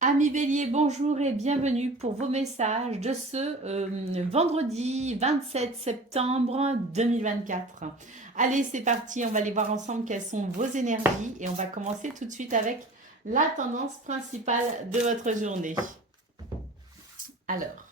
Amis Bélier, bonjour et bienvenue pour vos messages de ce vendredi 27 septembre 2024. Allez, c'est parti, on va aller voir ensemble quelles sont vos énergies et on va commencer tout de suite avec la tendance principale de votre journée. Alors,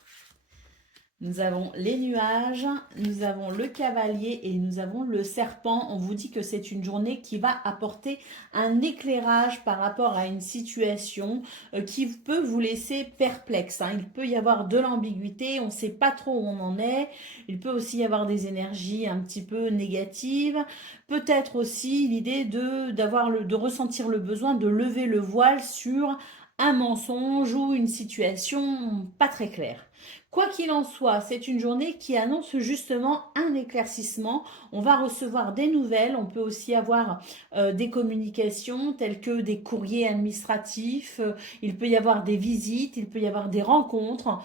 nous avons les nuages, nous avons le cavalier et nous avons le serpent. On vous dit que c'est une journée qui va apporter un éclairage par rapport à une situation qui peut vous laisser perplexe. Il peut y avoir de l'ambiguïté, on ne sait pas trop où on en est. Il peut aussi y avoir des énergies un petit peu négatives. Peut-être aussi l'idée de ressentir le besoin de lever le voile sur un mensonge ou une situation pas très claire. Quoi qu'il en soit, c'est une journée qui annonce justement un éclaircissement. On va recevoir des nouvelles, on peut aussi avoir des communications telles que des courriers administratifs, il peut y avoir des visites, il peut y avoir des rencontres.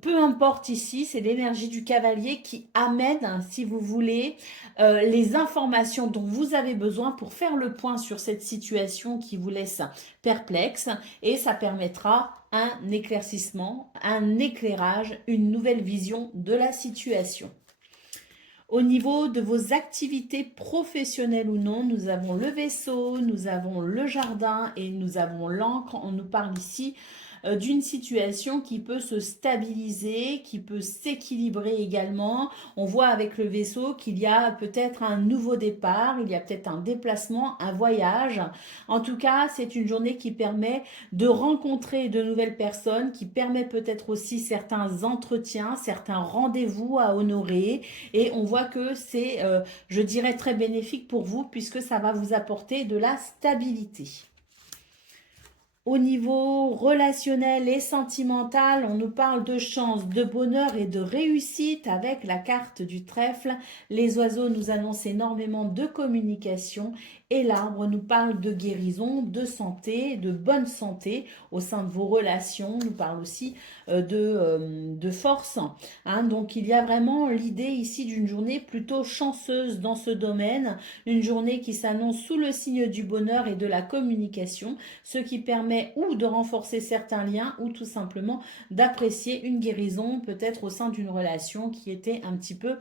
Peu importe ici, c'est l'énergie du cavalier qui amène, si vous voulez, les informations dont vous avez besoin pour faire le point sur cette situation qui vous laisse perplexe et ça permettra un éclaircissement, un éclairage, une nouvelle vision de la situation. Au niveau de vos activités professionnelles ou non, nous avons le vaisseau, nous avons le jardin et nous avons l'encre. On nous parle ici d'une situation qui peut se stabiliser, qui peut s'équilibrer également. On voit avec le vaisseau qu'il y a peut-être un nouveau départ, il y a peut-être un déplacement, un voyage. En tout cas, c'est une journée qui permet de rencontrer de nouvelles personnes, qui permet peut-être aussi certains entretiens, certains rendez-vous à honorer. Et on voit que c'est, je dirais, très bénéfique pour vous puisque ça va vous apporter de la stabilité. Au niveau relationnel et sentimental, on nous parle de chance, de bonheur et de réussite avec la carte du trèfle. Les oiseaux nous annoncent énormément de communication et l'arbre nous parle de guérison, de santé, de bonne santé au sein de vos relations. Nous parle aussi de force. Donc il y a vraiment l'idée ici d'une journée plutôt chanceuse dans ce domaine, une journée qui s'annonce sous le signe du bonheur et de la communication, ce qui permet ou de renforcer certains liens ou tout simplement d'apprécier une guérison peut-être au sein d'une relation qui était un petit peu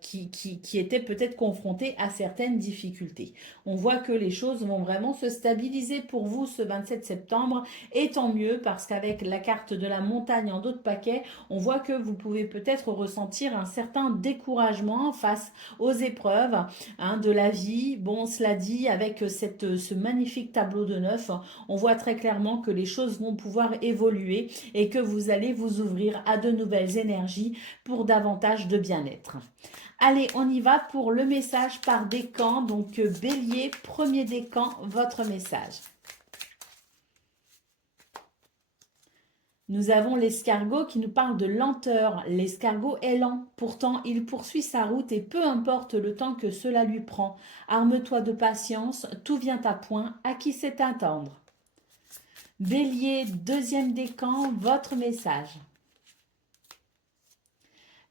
qui était peut-être confrontée à certaines difficultés. On voit que les choses vont vraiment se stabiliser pour vous ce 27 septembre et tant mieux parce qu'avec la carte de la montagne en dos de paquet, on voit que vous pouvez peut-être ressentir un certain découragement face aux épreuves de la vie. Bon, cela dit, avec ce magnifique tableau de neuf, on voit très clairement que les choses vont pouvoir évoluer et que vous allez vous ouvrir à de nouvelles énergies pour davantage de bien-être. Allez, on y va pour le message par décan. Donc, Bélier, premier décan, votre message. Nous avons l'escargot qui nous parle de lenteur. L'escargot est lent, pourtant il poursuit sa route et peu importe le temps que cela lui prend. Arme-toi de patience, tout vient à point, à qui sait attendre. Bélier, deuxième décan, votre message.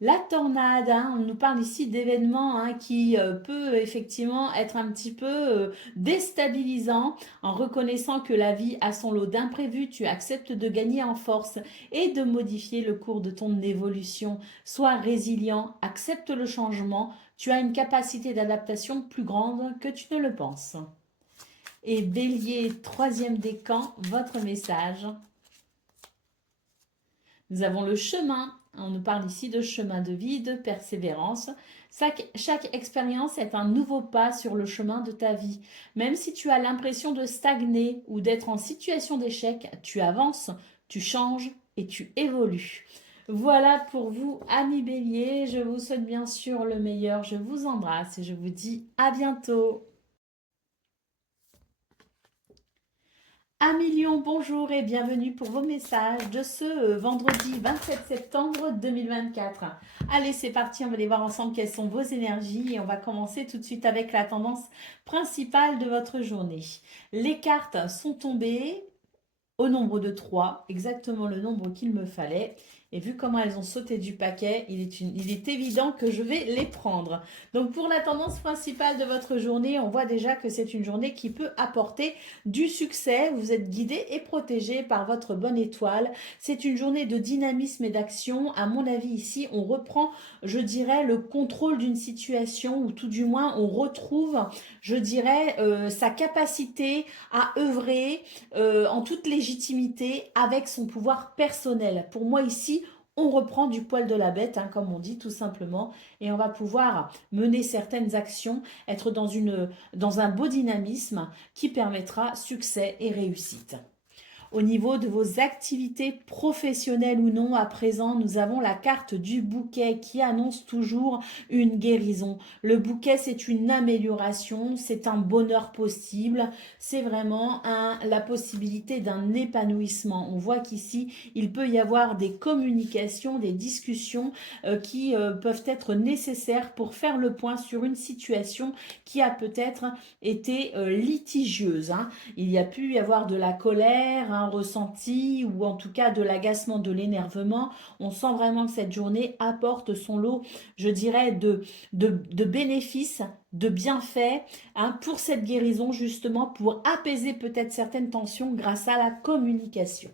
La tornade, on nous parle ici d'événements qui peut effectivement être un petit peu déstabilisant en reconnaissant que la vie a son lot d'imprévus, tu acceptes de gagner en force et de modifier le cours de ton évolution. Sois résilient, accepte le changement, tu as une capacité d'adaptation plus grande que tu ne le penses. Et Bélier, troisième décan, votre message. Nous avons le chemin. On nous parle ici de chemin de vie, de persévérance. Chaque expérience est un nouveau pas sur le chemin de ta vie. Même si tu as l'impression de stagner ou d'être en situation d'échec, tu avances, tu changes et tu évolues. Voilà pour vous, amis Bélier. Je vous souhaite bien sûr le meilleur. Je vous embrasse et je vous dis à bientôt. Amis Lion, bonjour et bienvenue pour vos messages de ce vendredi 27 septembre 2024. Allez, c'est parti, on va aller voir ensemble quelles sont vos énergies et on va commencer tout de suite avec la tendance principale de votre journée. Les cartes sont tombées au nombre de 3, exactement le nombre qu'il me fallait. Et vu comment elles ont sauté du paquet, il est évident que je vais les prendre. Donc pour la tendance principale de votre journée, on voit déjà que c'est une journée qui peut apporter du succès. Vous êtes guidé et protégé par votre bonne étoile. C'est une journée de dynamisme et d'action. À mon avis, ici, on reprend, je dirais, le contrôle d'une situation, ou tout du moins, on retrouve, je dirais, sa capacité à œuvrer en toute légitimité avec son pouvoir personnel. Pour moi, ici, on reprend du poil de la bête, hein, comme on dit tout simplement, et on va pouvoir mener certaines actions, être dans un beau dynamisme qui permettra succès et réussite. Au niveau de vos activités professionnelles ou non, à présent, nous avons la carte du bouquet qui annonce toujours une guérison. Le bouquet, c'est une amélioration, c'est un bonheur possible, c'est vraiment la possibilité d'un épanouissement. On voit qu'ici, il peut y avoir des communications, des discussions qui peuvent être nécessaires pour faire le point sur une situation qui a peut-être été litigieuse, hein. Il y a pu y avoir de la colère, un ressenti ou en tout cas de l'agacement, de l'énervement. On sent vraiment que cette journée apporte son lot, je dirais, de bénéfices, de bienfaits, hein, pour cette guérison justement, pour apaiser peut-être certaines tensions grâce à la communication.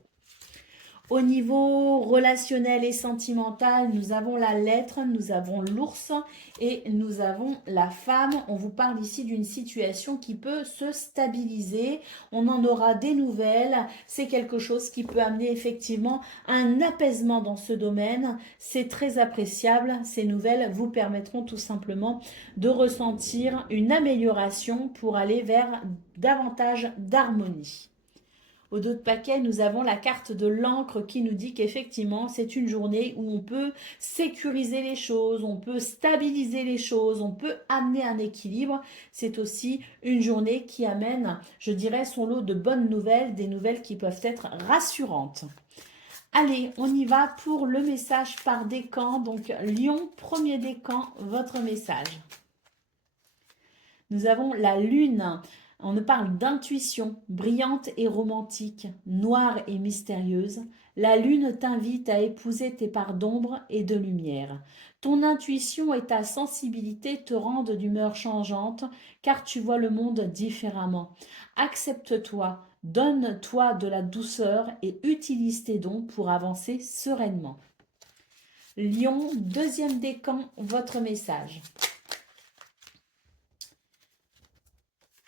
Au niveau relationnel et sentimental, nous avons la lettre, nous avons l'ours et nous avons la femme. On vous parle ici d'une situation qui peut se stabiliser. On en aura des nouvelles. C'est quelque chose qui peut amener effectivement un apaisement dans ce domaine. C'est très appréciable. Ces nouvelles vous permettront tout simplement de ressentir une amélioration pour aller vers davantage d'harmonie. Au dos de paquet, nous avons la carte de l'encre qui nous dit qu'effectivement, c'est une journée où on peut sécuriser les choses, on peut stabiliser les choses, on peut amener un équilibre. C'est aussi une journée qui amène, je dirais, son lot de bonnes nouvelles, des nouvelles qui peuvent être rassurantes. Allez, on y va pour le message par décan. Donc, Lion, premier décan, votre message. Nous avons la lune. On nous parle d'intuition, brillante et romantique, noire et mystérieuse. La lune t'invite à épouser tes parts d'ombre et de lumière. Ton intuition et ta sensibilité te rendent d'humeur changeante, car tu vois le monde différemment. Accepte-toi, donne-toi de la douceur et utilise tes dons pour avancer sereinement. Lion, deuxième décan, votre message.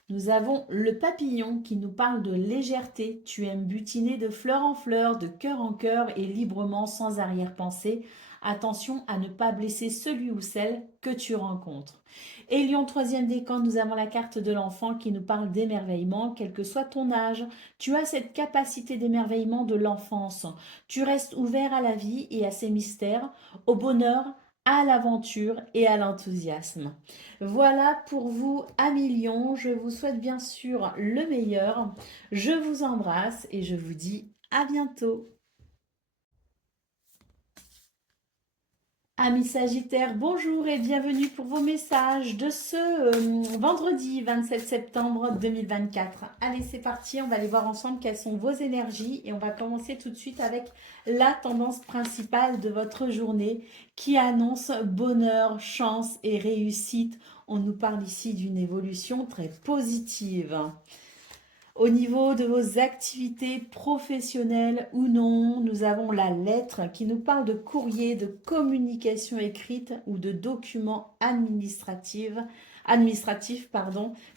Nous avons le papillon qui nous parle de légèreté. Tu aimes butiner de fleur en fleur, de cœur en cœur et librement sans arrière-pensée. Attention à ne pas blesser celui ou celle que tu rencontres. Et Lion, troisième décan, nous avons la carte de l'enfant qui nous parle d'émerveillement, quel que soit ton âge. Tu as cette capacité d'émerveillement de l'enfance. Tu restes ouvert à la vie et à ses mystères, au bonheur, à l'aventure et à l'enthousiasme. Voilà pour vous, amis Lions. Je vous souhaite bien sûr le meilleur. Je vous embrasse et je vous dis à bientôt. Amis Sagittaires, bonjour et bienvenue pour vos messages de ce vendredi 27 septembre 2024. Allez, c'est parti, on va aller voir ensemble quelles sont vos énergies et on va commencer tout de suite avec la tendance principale de votre journée qui annonce bonheur, chance et réussite. On nous parle ici d'une évolution très positive. Au niveau de vos activités professionnelles ou non, nous avons la lettre qui nous parle de courrier, de communication écrite ou de documents administratifs.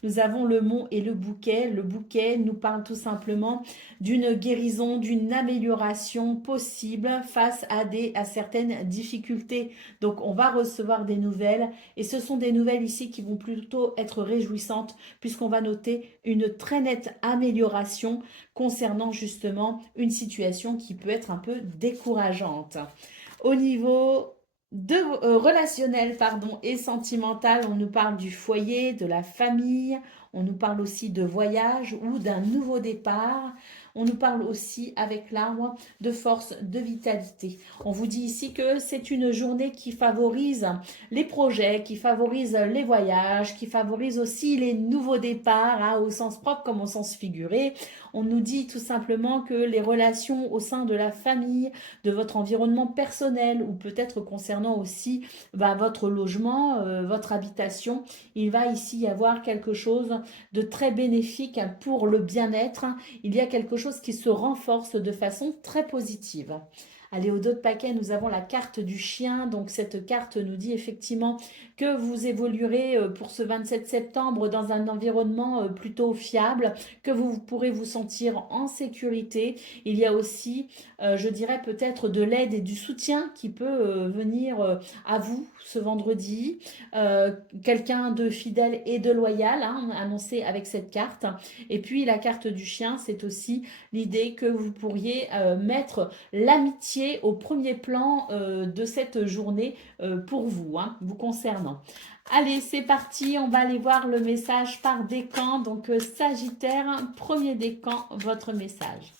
Nous avons le mont et le bouquet. Le bouquet nous parle tout simplement d'une guérison, d'une amélioration possible face à certaines difficultés. Donc, on va recevoir des nouvelles et ce sont des nouvelles ici qui vont plutôt être réjouissantes puisqu'on va noter une très nette amélioration concernant justement une situation qui peut être un peu décourageante. Au niveau relationnel et sentimental, on nous parle du foyer, de la famille, On nous parle aussi de voyage ou d'un nouveau départ. On nous parle aussi avec l'arbre de force, de vitalité. On vous dit ici que c'est une journée qui favorise les projets, qui favorise les voyages, qui favorise aussi les nouveaux départs, hein, au sens propre comme au sens figuré. On nous dit tout simplement que les relations au sein de la famille, de votre environnement personnel ou peut-être concernant aussi votre logement, votre habitation, il va ici y avoir quelque chose de très bénéfique pour le bien-être. Il y a quelque chose qui se renforce de façon très positive. Allez, au dos de paquet, nous avons la carte du chien. Donc, cette carte nous dit effectivement que vous évoluerez pour ce 27 septembre dans un environnement plutôt fiable, que vous pourrez vous sentir en sécurité. Il y a aussi, je dirais peut-être de l'aide et du soutien qui peut venir à vous ce vendredi. Quelqu'un de fidèle et de loyal, hein, annoncé avec cette carte. Et puis, la carte du chien, c'est aussi l'idée que vous pourriez mettre l'amitié au premier plan de cette journée pour vous, hein, vous concernant. Allez, c'est parti, on va aller voir le message par décan. Donc, Sagittaire, premier décan, votre message.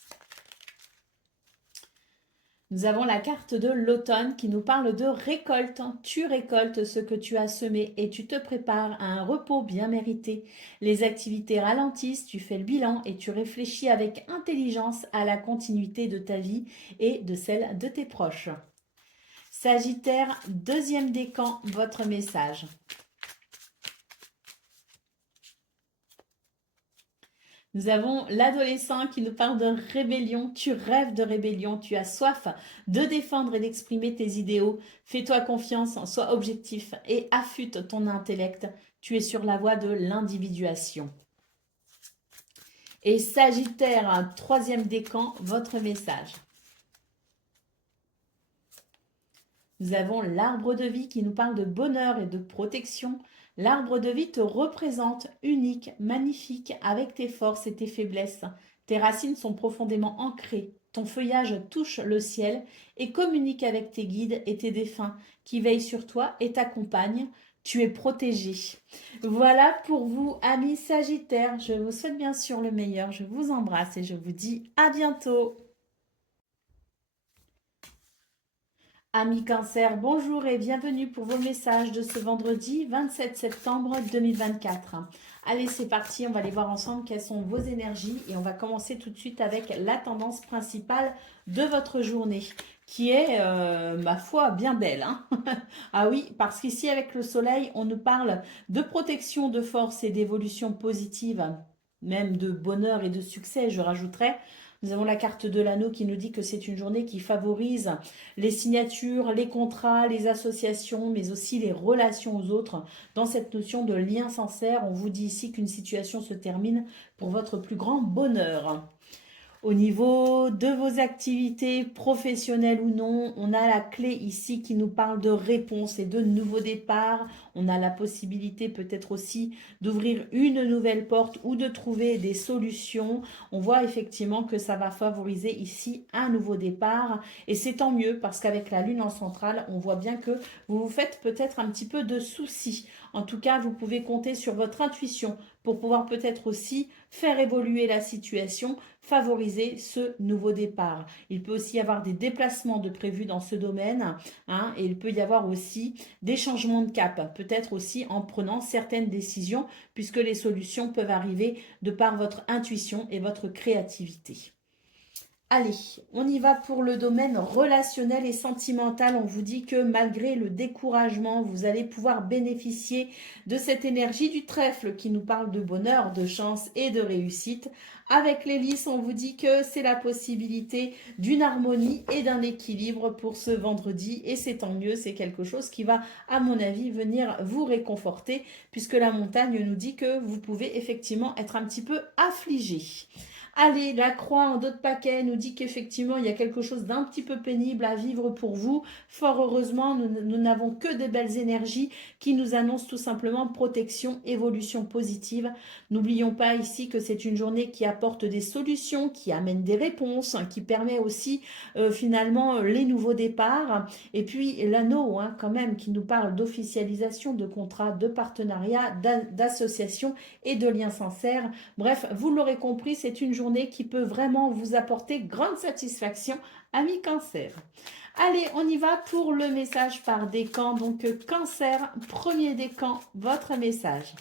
Nous avons la carte de l'automne qui nous parle de récolte. Tu récoltes ce que tu as semé et tu te prépares à un repos bien mérité. Les activités ralentissent, tu fais le bilan et tu réfléchis avec intelligence à la continuité de ta vie et de celle de tes proches. Sagittaire, deuxième décan, votre message. Nous avons l'adolescent qui nous parle de rébellion. Tu rêves de rébellion, tu as soif de défendre et d'exprimer tes idéaux. Fais-toi confiance, sois objectif et affûte ton intellect. Tu es sur la voie de l'individuation. Et Sagittaire, troisième décan, votre message. Nous avons l'arbre de vie qui nous parle de bonheur et de protection. L'arbre de vie te représente unique, magnifique, avec tes forces et tes faiblesses. Tes racines sont profondément ancrées. Ton feuillage touche le ciel et communique avec tes guides et tes défunts qui veillent sur toi et t'accompagnent. Tu es protégé. Voilà pour vous, amis Sagittaires. Je vous souhaite bien sûr le meilleur. Je vous embrasse et je vous dis à bientôt. Amis Cancer, bonjour et bienvenue pour vos messages de ce vendredi 27 septembre 2024. Allez, c'est parti, on va aller voir ensemble quelles sont vos énergies et on va commencer tout de suite avec la tendance principale de votre journée qui est, ma foi, bien belle, hein. Ah oui, parce qu'ici avec le soleil, on nous parle de protection, de force et d'évolution positive, même de bonheur et de succès, je rajouterais. Nous avons la carte de l'anneau qui nous dit que c'est une journée qui favorise les signatures, les contrats, les associations, mais aussi les relations aux autres. Dans cette notion de lien sincère, on vous dit ici qu'une situation se termine pour votre plus grand bonheur. Au niveau de vos activités professionnelles ou non, on a la clé ici qui nous parle de réponse et de nouveaux départs. On a la possibilité peut-être aussi d'ouvrir une nouvelle porte ou de trouver des solutions. On voit effectivement que ça va favoriser ici un nouveau départ. Et c'est tant mieux parce qu'avec la lune en centrale, on voit bien que vous vous faites peut-être un petit peu de soucis. En tout cas, vous pouvez compter sur votre intuition pour pouvoir peut-être aussi faire évoluer la situation, favoriser ce nouveau départ. Il peut aussi y avoir des déplacements de prévus dans ce domaine, hein, et il peut y avoir aussi des changements de cap, peut-être aussi en prenant certaines décisions, puisque les solutions peuvent arriver de par votre intuition et votre créativité. Allez, on y va pour le domaine relationnel et sentimental. On vous dit que malgré le découragement, vous allez pouvoir bénéficier de cette énergie du trèfle qui nous parle de bonheur, de chance et de réussite. Avec l'hélice, on vous dit que c'est la possibilité d'une harmonie et d'un équilibre pour ce vendredi. Et c'est tant mieux, c'est quelque chose qui va, à mon avis, venir vous réconforter puisque la montagne nous dit que vous pouvez effectivement être un petit peu affligé. Allez, la croix en dos de paquet nous dit qu'effectivement, il y a quelque chose d'un petit peu pénible à vivre pour vous. Fort heureusement, nous n'avons que de belles énergies qui nous annoncent tout simplement protection, évolution positive. N'oublions pas ici que c'est une journée qui apporte des solutions, qui amène des réponses, qui permet aussi finalement les nouveaux départs. Et puis l'anneau, hein, quand même, qui nous parle d'officialisation de contrats, de partenariats, d'associations et de liens sincères. Bref, vous l'aurez compris, c'est une journée qui peut vraiment vous apporter grande satisfaction, amis Cancer. Allez, on y va pour le message par décan. Donc, Cancer, premier décan, votre message.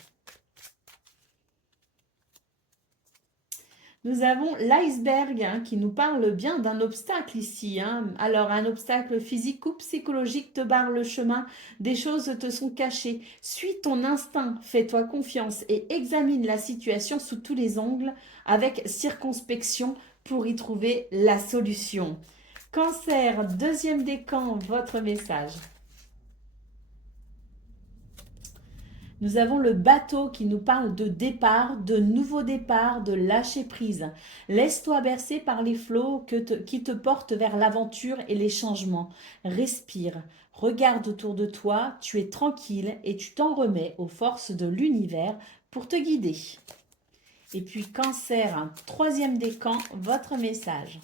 Nous avons l'iceberg hein, qui nous parle bien d'un obstacle ici. Hein. Alors, un obstacle physique ou psychologique te barre le chemin. Des choses te sont cachées. Suis ton instinct, fais-toi confiance et examine la situation sous tous les angles avec circonspection pour y trouver la solution. Cancer, deuxième décan, votre message. Nous avons le bateau qui nous parle de départ, de nouveau départ, de lâcher prise. Laisse-toi bercer par les flots qui te portent vers l'aventure et les changements. Respire, regarde autour de toi, tu es tranquille et tu t'en remets aux forces de l'univers pour te guider. Et puis Cancer, troisième décan, votre message.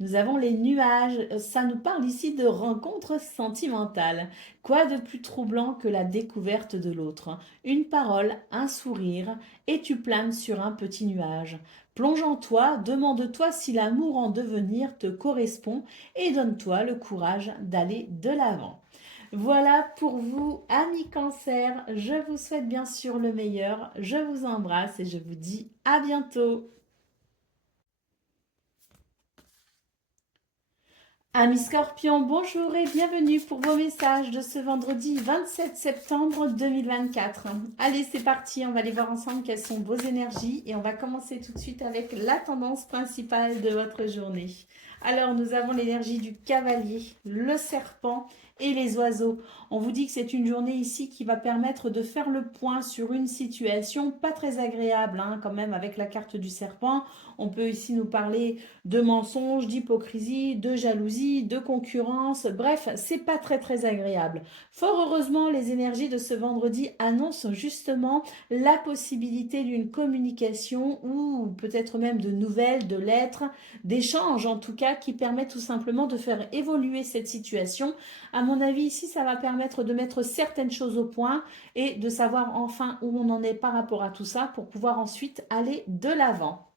Nous avons les nuages, ça nous parle ici de rencontres sentimentales. Quoi de plus troublant que la découverte de l'autre? Une parole, un sourire, et tu planes sur un petit nuage. Plonge en toi, demande-toi si l'amour en devenir te correspond et donne-toi le courage d'aller de l'avant. Voilà pour vous, amis Cancer. Je vous souhaite bien sûr le meilleur. Je vous embrasse et je vous dis à bientôt. Amis Scorpion, bonjour et bienvenue pour vos messages de ce vendredi 27 septembre 2024. Allez, c'est parti, on va aller voir ensemble quelles sont vos énergies et on va commencer tout de suite avec la tendance principale de votre journée. Alors, nous avons l'énergie du cavalier, le serpent et les oiseaux. On vous dit que c'est une journée ici qui va permettre de faire le point sur une situation pas très agréable, hein, quand même, avec la carte du serpent. On peut ici nous parler de mensonges, d'hypocrisie, de jalousie, de concurrence. Bref, c'est pas très agréable. Fort heureusement, les énergies de ce vendredi annoncent justement la possibilité d'une communication ou peut-être même de nouvelles, de lettres, d'échanges en tout cas qui permettent tout simplement de faire évoluer cette situation. À mon avis, ici, ça va permettre de mettre certaines choses au point et de savoir enfin où on en est par rapport à tout ça pour pouvoir ensuite aller de l'avant.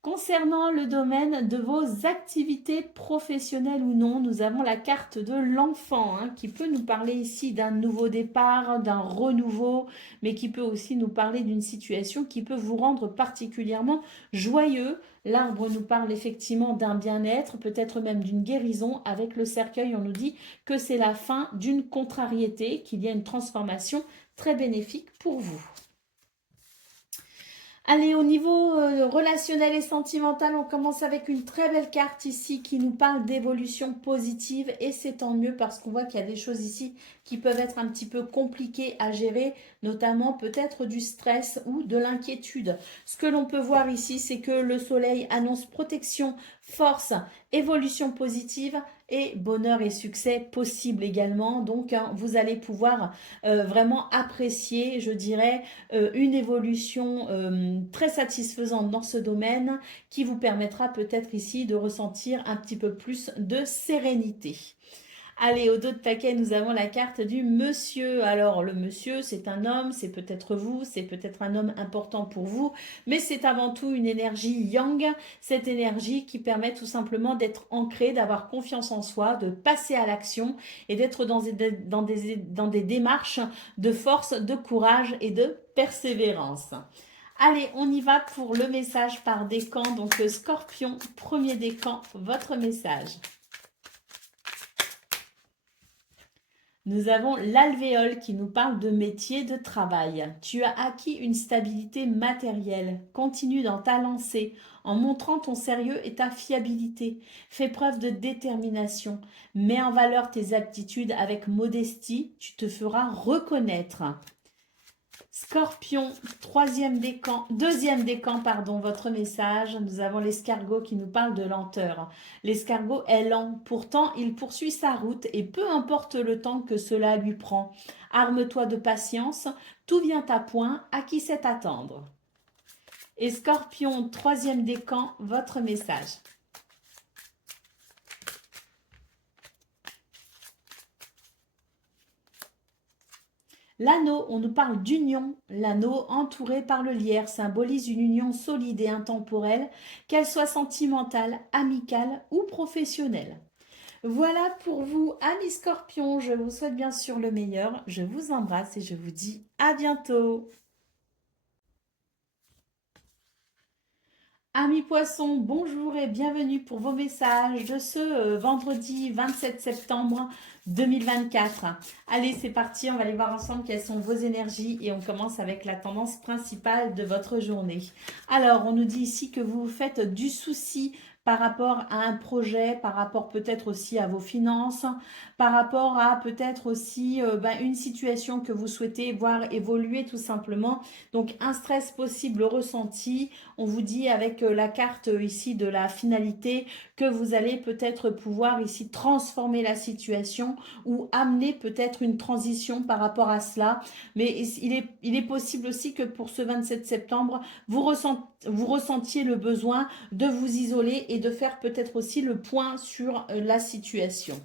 Concernant le domaine de vos activités professionnelles ou non, nous avons la carte de l'enfant hein, qui peut nous parler ici d'un nouveau départ, d'un renouveau, mais qui peut aussi nous parler d'une situation qui peut vous rendre particulièrement joyeux. L'arbre nous parle effectivement d'un bien-être, peut-être même d'une guérison. Avec le cercueil, on nous dit que c'est la fin d'une contrariété, qu'il y a une transformation très bénéfique pour vous. Allez, au niveau relationnel et sentimental, on commence avec une très belle carte ici qui nous parle d'évolution positive et c'est tant mieux parce qu'on voit qu'il y a des choses ici qui peuvent être un petit peu compliquées à gérer, notamment peut-être du stress ou de l'inquiétude. Ce que l'on peut voir ici, c'est que le soleil annonce protection, force, évolution positive et bonheur et succès possible également. Donc, hein, vous allez pouvoir vraiment apprécier, je dirais, une évolution très satisfaisante dans ce domaine qui vous permettra peut-être ici de ressentir un petit peu plus de sérénité. Allez, au dos de taquet, nous avons la carte du monsieur. Alors, le monsieur, c'est un homme, c'est peut-être vous, c'est peut-être un homme important pour vous, mais c'est avant tout une énergie yang, cette énergie qui permet tout simplement d'être ancré, d'avoir confiance en soi, de passer à l'action et d'être dans des démarches de force, de courage et de persévérance. Allez, on y va pour le message par décan. Donc, Scorpion, premier décan, votre message. Nous avons l'alvéole qui nous parle de métier, de travail. Tu as acquis une stabilité matérielle. Continue dans ta lancée en montrant ton sérieux et ta fiabilité. Fais preuve de détermination. Mets en valeur tes aptitudes avec modestie. Tu te feras reconnaître. Scorpion, deuxième décan, pardon, votre message. Nous avons l'escargot qui nous parle de lenteur. L'escargot est lent, pourtant il poursuit sa route et peu importe le temps que cela lui prend. Arme-toi de patience, tout vient à point, à qui sait attendre. Et Scorpion, troisième décan, votre message. L'anneau, on nous parle d'union. L'anneau entouré par le lierre symbolise une union solide et intemporelle, qu'elle soit sentimentale, amicale ou professionnelle. Voilà pour vous, amis Scorpions. Je vous souhaite bien sûr le meilleur. Je vous embrasse et je vous dis à bientôt. Amis Poissons, bonjour et bienvenue pour vos messages de ce vendredi 27 septembre 2024. Allez, c'est parti, on va aller voir ensemble quelles sont vos énergies et on commence avec la tendance principale de votre journée. Alors, on nous dit ici que vous faites du souci par rapport à un projet, par rapport peut-être aussi à vos finances, par rapport à peut-être aussi une situation que vous souhaitez voir évoluer tout simplement. Donc, un stress possible ressenti. On vous dit avec la carte ici de la finalité que vous allez peut-être pouvoir ici transformer la situation ou amener peut-être une transition par rapport à cela. Mais il est possible aussi que pour ce 27 septembre, vous ressentiez le besoin de vous isoler et de faire peut-être aussi le point sur la situation.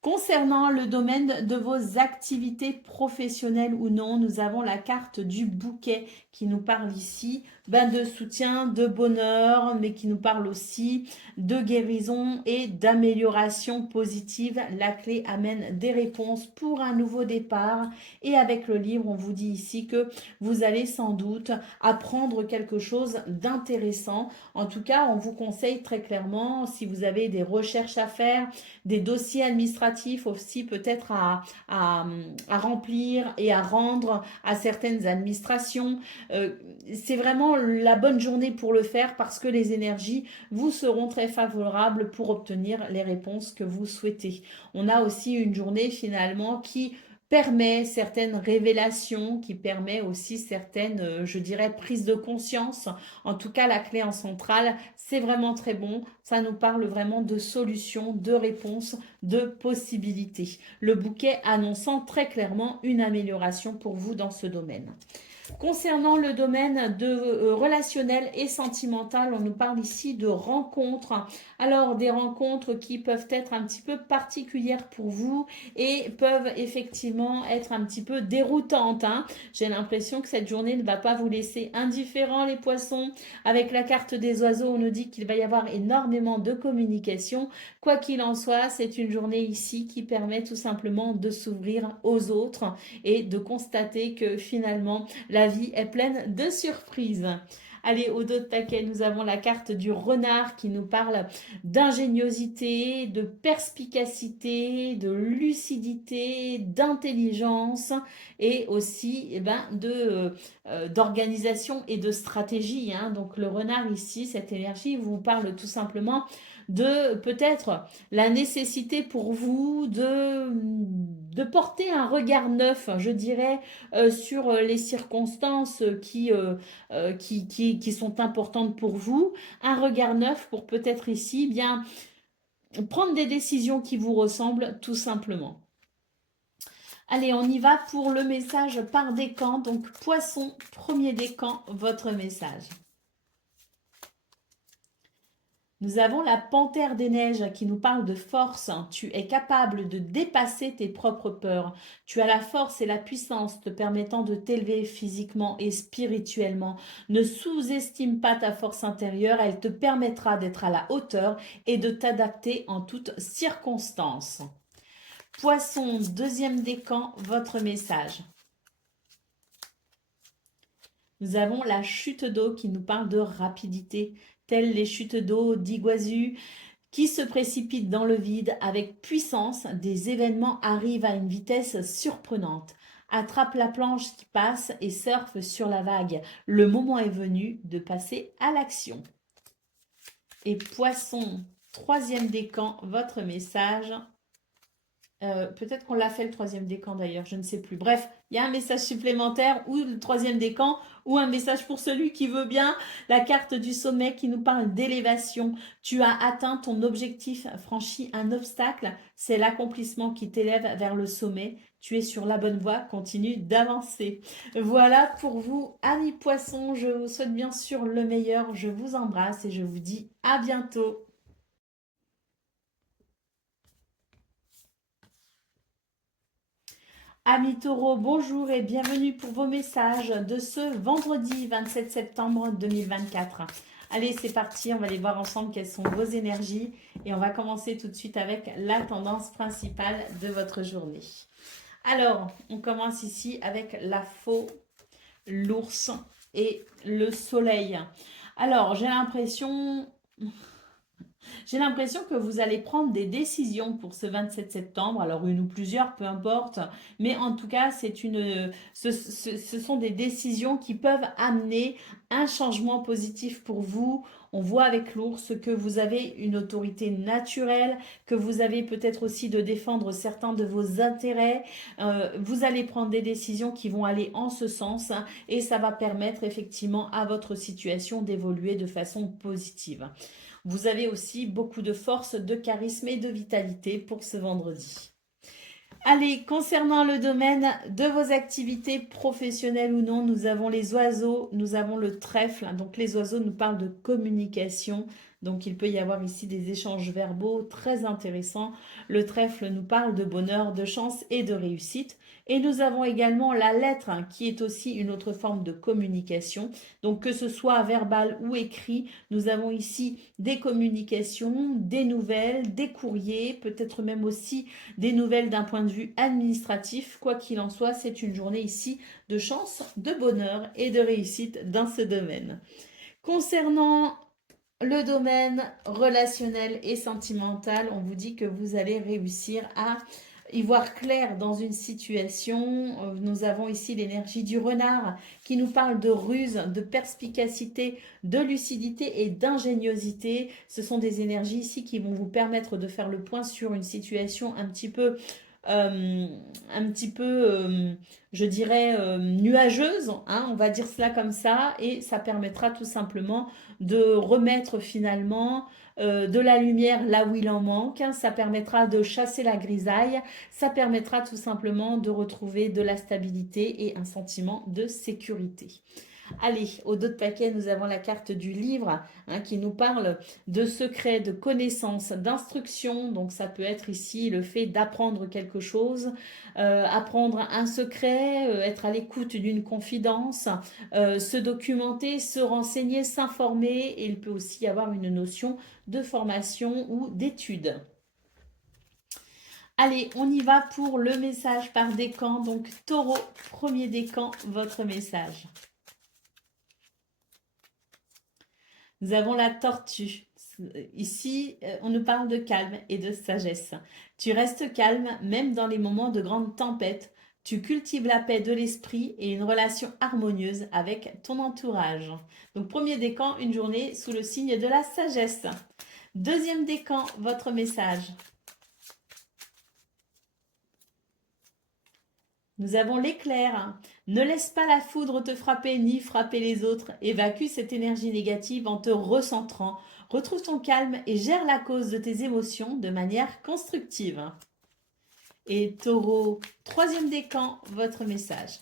Concernant le domaine de vos activités professionnelles ou non, nous avons la carte du bouquet qui nous parle ici de soutien, de bonheur, mais qui nous parle aussi de guérison et d'amélioration positive. La clé amène des réponses pour un nouveau départ. Et avec le livre, on vous dit ici que vous allez sans doute apprendre quelque chose d'intéressant. En tout cas, on vous conseille très clairement, si vous avez des recherches à faire, des dossiers administratifs aussi peut-être à remplir et à rendre à certaines administrations. C'est vraiment la bonne journée pour le faire parce que les énergies vous seront très favorables pour obtenir les réponses que vous souhaitez. On a aussi une journée finalement qui permet certaines révélations, qui permet aussi certaines, je dirais, prises de conscience. En tout cas, la clé en centrale, c'est vraiment très bon. Ça nous parle vraiment de solutions, de réponses, de possibilités. Le bouquet annonçant très clairement une amélioration pour vous dans ce domaine. Concernant le domaine relationnel et sentimental, on nous parle ici de rencontres. Alors, des rencontres qui peuvent être un petit peu particulières pour vous et peuvent effectivement être un petit peu déroutantes. J'ai l'impression que cette journée ne va pas vous laisser indifférents, les poissons. Avec la carte des oiseaux, on nous dit qu'il va y avoir énormément de communication. Quoi qu'il en soit, c'est une journée ici qui permet tout simplement de s'ouvrir aux autres et de constater que finalement, la vie est pleine de surprises. Allez, au dos de paquet, nous avons la carte du renard qui nous parle d'ingéniosité, de perspicacité, de lucidité, d'intelligence et aussi d'organisation et de stratégie. Donc le renard ici, cette énergie vous parle tout simplement de peut-être la nécessité pour vous de porter un regard neuf, je dirais, sur les circonstances qui sont importantes pour vous. Un regard neuf pour peut-être ici bien prendre des décisions qui vous ressemblent tout simplement. Allez, on y va pour le message par décan. Donc, Poisson, premier décan, votre message. Nous avons la panthère des neiges qui nous parle de force. Tu es capable de dépasser tes propres peurs. Tu as la force et la puissance te permettant de t'élever physiquement et spirituellement. Ne sous-estime pas ta force intérieure, elle te permettra d'être à la hauteur et de t'adapter en toutes circonstances. Poisson, deuxième décan, votre message. Nous avons la chute d'eau qui nous parle de rapidité, telles les chutes d'eau d'Iguazu qui se précipitent dans le vide avec puissance. Des événements arrivent à une vitesse surprenante. Attrape la planche qui passe et surfe sur la vague. Le moment est venu de passer à l'action. Et Poisson, troisième décan, votre message. Peut-être qu'on l'a fait le troisième décan d'ailleurs, je ne sais plus. Bref, Il y a un message supplémentaire ou le troisième décan ou un message pour celui qui veut bien. La carte du sommet qui nous parle d'élévation. Tu as atteint ton objectif, franchi un obstacle. C'est l'accomplissement qui t'élève vers le sommet. Tu es sur la bonne voie, continue d'avancer. Voilà pour vous, amis poissons. Je vous souhaite bien sûr le meilleur. Je vous embrasse et je vous dis à bientôt. Amis taureaux, bonjour et bienvenue pour vos messages de ce vendredi 27 septembre 2024. Allez, c'est parti, on va aller voir ensemble quelles sont vos énergies et on va commencer tout de suite avec la tendance principale de votre journée. Alors, on commence ici avec la faux, l'ours et le soleil. Alors, j'ai l'impression que vous allez prendre des décisions pour ce 27 septembre, alors une ou plusieurs, peu importe, mais en tout cas, ce sont des décisions qui peuvent amener un changement positif pour vous. On voit avec l'ours que vous avez une autorité naturelle, que vous avez peut-être aussi de défendre certains de vos intérêts. Vous allez prendre des décisions qui vont aller en ce sens hein, et ça va permettre effectivement à votre situation d'évoluer de façon positive. Vous avez aussi beaucoup de force, de charisme et de vitalité pour ce vendredi. Allez, concernant le domaine de vos activités professionnelles ou non, nous avons les oiseaux, nous avons le trèfle. Donc les oiseaux nous parlent de communication. Donc il peut y avoir ici des échanges verbaux très intéressants. Le trèfle nous parle de bonheur, de chance et de réussite. Et nous avons également la lettre hein, qui est aussi une autre forme de communication. Donc que ce soit verbal ou écrit, nous avons ici des communications, des nouvelles, des courriers, peut-être même aussi des nouvelles d'un point de vue administratif. Quoi qu'il en soit, c'est une journée ici de chance, de bonheur et de réussite dans ce domaine. Concernant le domaine relationnel et sentimental, on vous dit que vous allez réussir à y voir clair dans une situation. Nous avons ici l'énergie du renard qui nous parle de ruse, de perspicacité, de lucidité et d'ingéniosité. Ce sont des énergies ici qui vont vous permettre de faire le point sur une situation un petit peu je dirais, nuageuse, hein, on va dire cela comme ça, et ça permettra tout simplement de remettre finalement de la lumière là où il en manque, hein, ça permettra de chasser la grisaille, ça permettra tout simplement de retrouver de la stabilité et un sentiment de sécurité. Allez, au dos de paquet, nous avons la carte du livre hein, qui nous parle de secrets, de connaissances, d'instructions. Donc ça peut être ici le fait d'apprendre quelque chose, apprendre un secret, être à l'écoute d'une confidence, se documenter, se renseigner, s'informer. Et il peut aussi y avoir une notion de formation ou d'études. Allez, on y va pour le message par décan. Donc taureau, premier décan, votre message. Nous avons la tortue. Ici, on nous parle de calme et de sagesse. Tu restes calme même dans les moments de grande tempête. Tu cultives la paix de l'esprit et une relation harmonieuse avec ton entourage. Donc, premier décan, une journée sous le signe de la sagesse. Deuxième décan, votre message. Nous avons l'éclair. Ne laisse pas la foudre te frapper ni frapper les autres. Évacue cette énergie négative en te recentrant. Retrouve ton calme et gère la cause de tes émotions de manière constructive. Et taureau, troisième décan, votre message.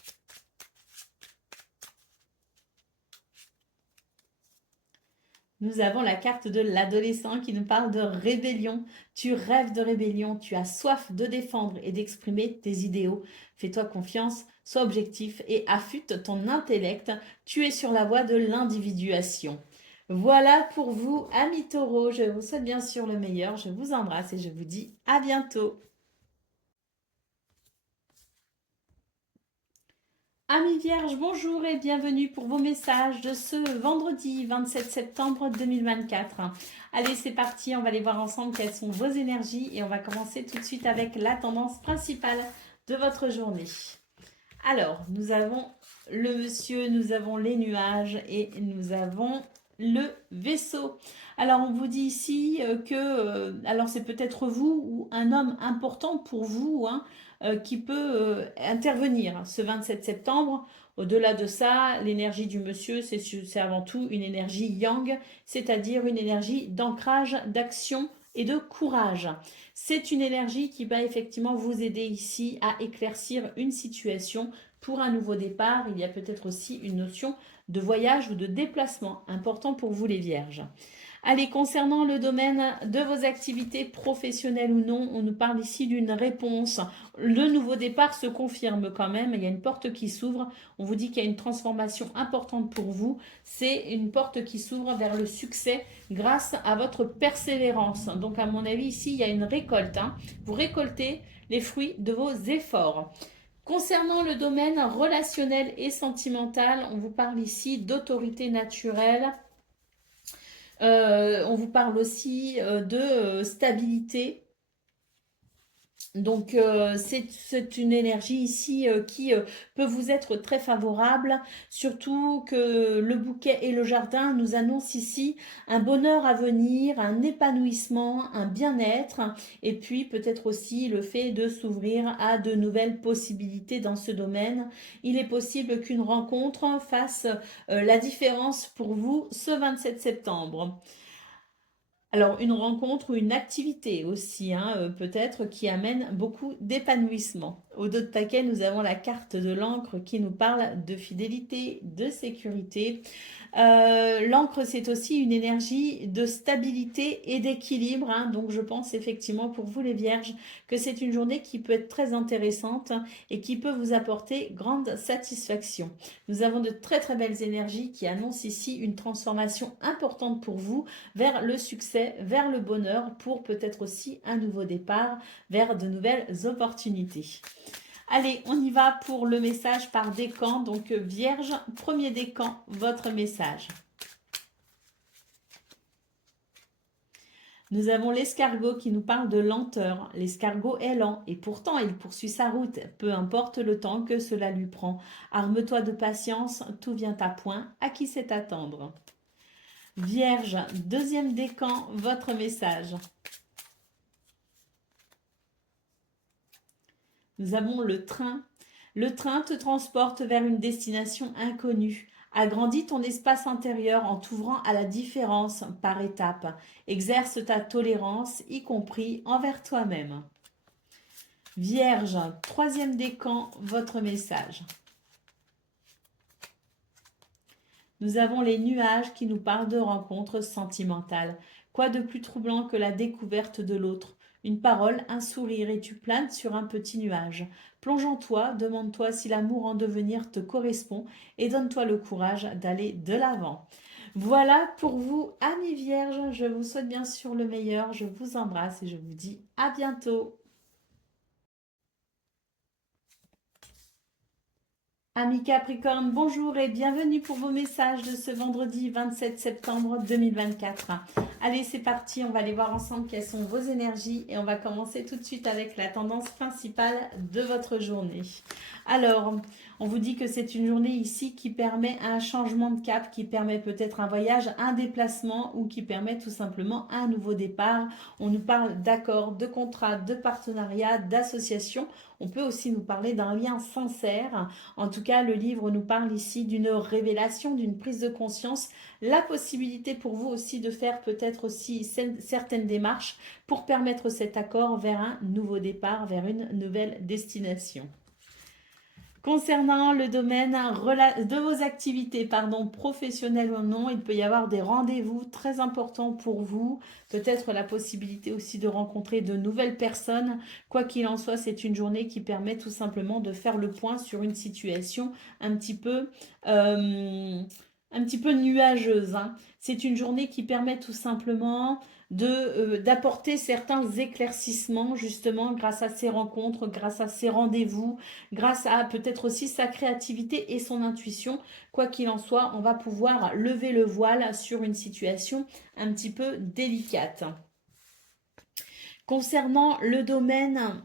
Nous avons la carte de l'adolescent qui nous parle de rébellion. Tu rêves de rébellion, tu as soif de défendre et d'exprimer tes idéaux. Fais-toi confiance, sois objectif et affûte ton intellect. Tu es sur la voie de l'individuation. Voilà pour vous, amis taureaux. Je vous souhaite bien sûr le meilleur. Je vous embrasse et je vous dis à bientôt. Amis vierges, bonjour et bienvenue pour vos messages de ce vendredi 27 septembre 2024. Allez, c'est parti, on va aller voir ensemble quelles sont vos énergies et on va commencer tout de suite avec la tendance principale de votre journée. Alors, nous avons le monsieur, nous avons les nuages et nous avons le vaisseau. Alors, on vous dit ici que, alors c'est peut-être vous ou un homme important pour vous, hein, qui peut intervenir ce 27 septembre. Au-delà de ça, l'énergie du monsieur, c'est avant tout une énergie yang, c'est-à-dire une énergie d'ancrage, d'action et de courage. C'est une énergie qui va effectivement vous aider ici à éclaircir une situation pour un nouveau départ. Il y a peut-être aussi une notion de voyage ou de déplacement important pour vous les vierges. Allez, concernant le domaine de vos activités professionnelles ou non, on nous parle ici d'une réponse. Le nouveau départ se confirme quand même, il y a une porte qui s'ouvre. On vous dit qu'il y a une transformation importante pour vous. C'est une porte qui s'ouvre vers le succès grâce à votre persévérance. Donc à mon avis, ici, il y a une récolte. Vous récoltez les fruits de vos efforts. Concernant le domaine relationnel et sentimental, on vous parle ici d'autorité naturelle. On vous parle aussi de stabilité. Donc, c'est une énergie ici qui peut vous être très favorable, surtout que le bouquet et le jardin nous annoncent ici un bonheur à venir, un épanouissement, un bien-être, et puis peut-être aussi le fait de s'ouvrir à de nouvelles possibilités dans ce domaine. Il est possible qu'une rencontre fasse la différence pour vous ce 27 septembre. Alors, une rencontre ou une activité aussi, peut-être, qui amène beaucoup d'épanouissement. Au dos de paquet, nous avons la carte de l'encre qui nous parle de fidélité, de sécurité. L'encre, c'est aussi une énergie de stabilité et d'équilibre. Donc, je pense effectivement pour vous les vierges que c'est une journée qui peut être très intéressante et qui peut vous apporter grande satisfaction. Nous avons de très très belles énergies qui annoncent ici une transformation importante pour vous vers le succès, vers le bonheur, pour peut-être aussi un nouveau départ, vers de nouvelles opportunités. Allez, on y va pour le message par décan. Donc, Vierge, premier décan, votre message. Nous avons l'escargot qui nous parle de lenteur. L'escargot est lent et pourtant il poursuit sa route, peu importe le temps que cela lui prend. Arme-toi de patience, tout vient à point, à qui sait attendre. Vierge, deuxième décan, votre message. Nous avons le train. Le train te transporte vers une destination inconnue. Agrandis ton espace intérieur en t'ouvrant à la différence par étapes. Exerce ta tolérance, y compris envers toi-même. Vierge, troisième décan, votre message. Nous avons les nuages qui nous parlent de rencontres sentimentales. Quoi de plus troublant que la découverte de l'autre? Une parole, un sourire et tu planes sur un petit nuage. Plonge en toi, demande-toi si l'amour en devenir te correspond et donne-toi le courage d'aller de l'avant. Voilà pour vous, amis vierges. Je vous souhaite bien sûr le meilleur. Je vous embrasse et je vous dis à bientôt. Amis Capricorne, bonjour et bienvenue pour vos messages de ce vendredi 27 septembre 2024. Allez, c'est parti, on va aller voir ensemble quelles sont vos énergies et on va commencer tout de suite avec la tendance principale de votre journée. Alors, on vous dit que c'est une journée ici qui permet un changement de cap, qui permet peut-être un voyage, un déplacement ou qui permet tout simplement un nouveau départ. On nous parle d'accords, de contrats, de partenariats, d'associations. On peut aussi nous parler d'un lien sincère. En tout cas, le livre nous parle ici d'une révélation, d'une prise de conscience, la possibilité pour vous aussi de faire peut-être aussi certaines démarches pour permettre cet accord vers un nouveau départ, vers une nouvelle destination. Concernant le domaine de vos activités, professionnelles ou non, il peut y avoir des rendez-vous très importants pour vous. Peut-être la possibilité aussi de rencontrer de nouvelles personnes. Quoi qu'il en soit, c'est une journée qui permet tout simplement de faire le point sur une situation un petit peu nuageuse. C'est une journée qui permet tout simplement d'apporter certains éclaircissements justement grâce à ces rencontres, grâce à ces rendez-vous, grâce à peut-être aussi sa créativité et son intuition. Quoi qu'il en soit, on va pouvoir lever le voile sur une situation un petit peu délicate. Concernant le domaine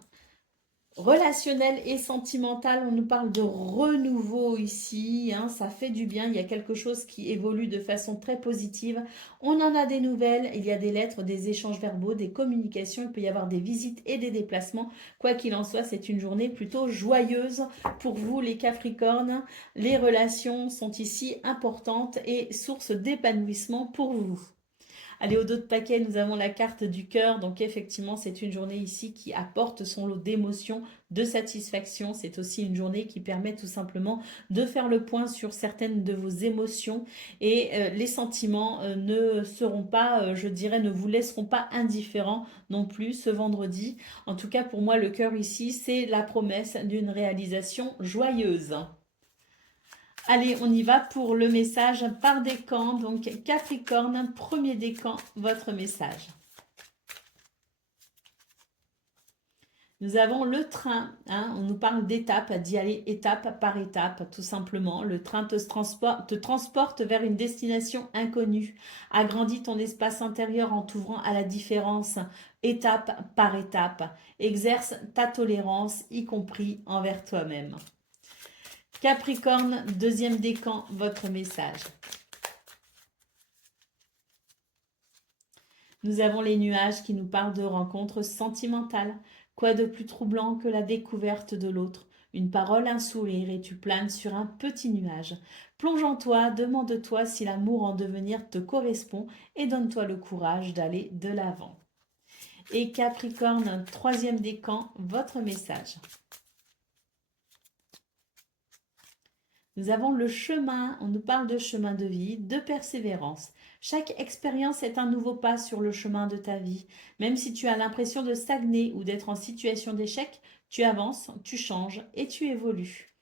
Relationnel et sentimental, on nous parle de renouveau ici, hein, ça fait du bien, il y a quelque chose qui évolue de façon très positive. On en a des nouvelles, il y a des lettres, des échanges verbaux, des communications, il peut y avoir des visites et des déplacements. Quoi qu'il en soit, c'est une journée plutôt joyeuse pour vous les Capricornes. Les relations sont ici importantes et source d'épanouissement pour vous. Allez, au dos de paquet, nous avons la carte du cœur. Donc effectivement, c'est une journée ici qui apporte son lot d'émotions, de satisfaction. C'est aussi une journée qui permet tout simplement de faire le point sur certaines de vos émotions. Et les sentiments ne seront pas, je dirais, ne vous laisseront pas indifférents non plus ce vendredi. En tout cas, pour moi, le cœur ici, c'est la promesse d'une réalisation joyeuse. Allez, on y va pour le message par décan. Donc, Capricorne, premier décan, votre message. Nous avons le train, hein, on nous parle d'étape, d'y aller étape par étape, tout simplement. Le train te transporte vers une destination inconnue. Agrandis ton espace intérieur en t'ouvrant à la différence, étape par étape. Exerce ta tolérance, y compris envers toi-même. Capricorne, deuxième décan, votre message. Nous avons les nuages qui nous parlent de rencontres sentimentales. Quoi de plus troublant que la découverte de l'autre? Une parole, un sourire et tu planes sur un petit nuage. Plonge en toi, demande-toi si l'amour en devenir te correspond et donne-toi le courage d'aller de l'avant. Et Capricorne, troisième décan, votre message. Nous avons le chemin, on nous parle de chemin de vie, de persévérance. Chaque expérience est un nouveau pas sur le chemin de ta vie. Même si tu as l'impression de stagner ou d'être en situation d'échec, tu avances, tu changes et tu évolues.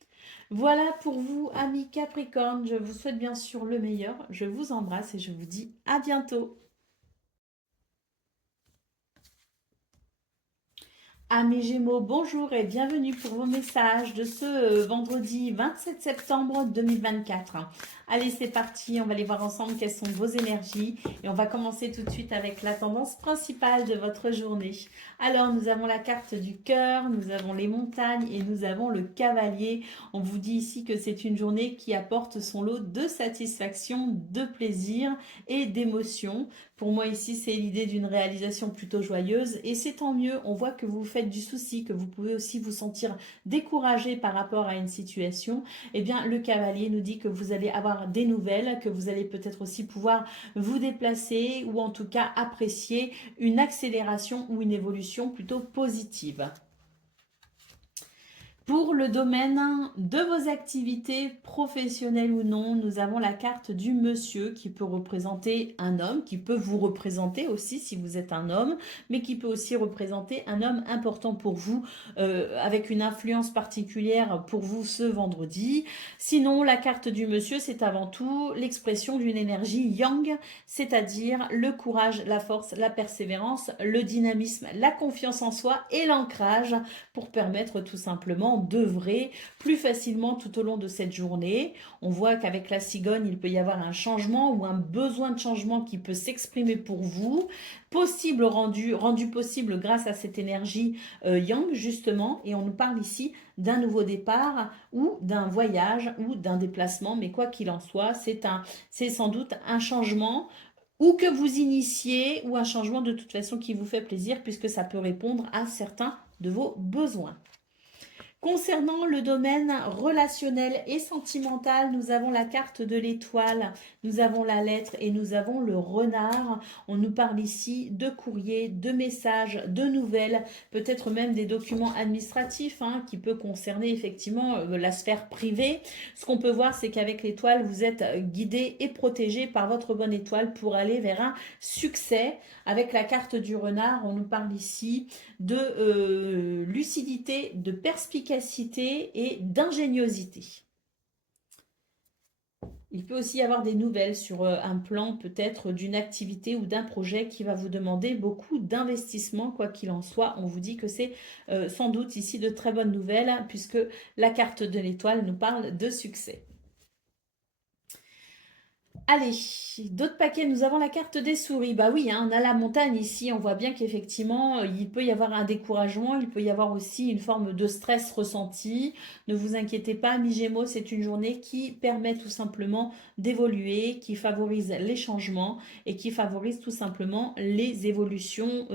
Voilà pour vous, amis Capricorne. Je vous souhaite bien sûr le meilleur. Je vous embrasse et je vous dis à bientôt. Amis Gémeaux, bonjour et bienvenue pour vos messages de ce vendredi 27 septembre 2024. Allez, c'est parti, on va aller voir ensemble quelles sont vos énergies et on va commencer tout de suite avec la tendance principale de votre journée. Alors, nous avons la carte du cœur, nous avons les montagnes et nous avons le cavalier. On vous dit ici que c'est une journée qui apporte son lot de satisfaction, de plaisir et d'émotion. Pour moi ici, c'est l'idée d'une réalisation plutôt joyeuse et c'est tant mieux. On voit que vous faites du souci, que vous pouvez aussi vous sentir découragé par rapport à une situation. Eh bien, le cavalier nous dit que vous allez avoir des nouvelles, que vous allez peut-être aussi pouvoir vous déplacer ou en tout cas apprécier une accélération ou une évolution plutôt positive. Pour le domaine de vos activités professionnelles ou non, nous avons la carte du monsieur qui peut représenter un homme, qui peut vous représenter aussi si vous êtes un homme, mais qui peut aussi représenter un homme important pour vous, avec une influence particulière pour vous ce vendredi. Sinon, la carte du monsieur, c'est avant tout l'expression d'une énergie yang, c'est-à-dire le courage, la force, la persévérance, le dynamisme, la confiance en soi et l'ancrage pour permettre tout simplement d'œuvrer plus facilement tout au long de cette journée. On voit qu'avec la cigogne, il peut y avoir un changement ou un besoin de changement qui peut s'exprimer pour vous, rendu possible grâce à cette énergie yang justement, et on nous parle ici d'un nouveau départ ou d'un voyage ou d'un déplacement, mais quoi qu'il en soit, c'est sans doute un changement ou que vous initiez ou un changement de toute façon qui vous fait plaisir puisque ça peut répondre à certains de vos besoins. Concernant le domaine relationnel et sentimental, nous avons la carte de l'étoile, nous avons la lettre et nous avons le renard. On nous parle ici de courrier, de messages, de nouvelles, peut-être même des documents administratifs qui peut concerner effectivement la sphère privée. Ce qu'on peut voir, c'est qu'avec l'étoile, vous êtes guidé et protégé par votre bonne étoile pour aller vers un succès. Avec la carte du renard, on nous parle ici de lucidité, de perspicacité et d'ingéniosité. Il peut aussi y avoir des nouvelles sur un plan peut-être d'une activité ou d'un projet qui va vous demander beaucoup d'investissement. Quoi qu'il en soit, on vous dit que c'est sans doute ici de très bonnes nouvelles puisque la carte de l'étoile nous parle de succès. Allez, d'autres paquets, nous avons la carte des souris. Bah oui, hein, on a la montagne ici, on voit bien qu'effectivement, il peut y avoir un découragement, il peut y avoir aussi une forme de stress ressenti. Ne vous inquiétez pas, mi Gémeaux, c'est une journée qui permet tout simplement d'évoluer, qui favorise les changements et qui favorise tout simplement les évolutions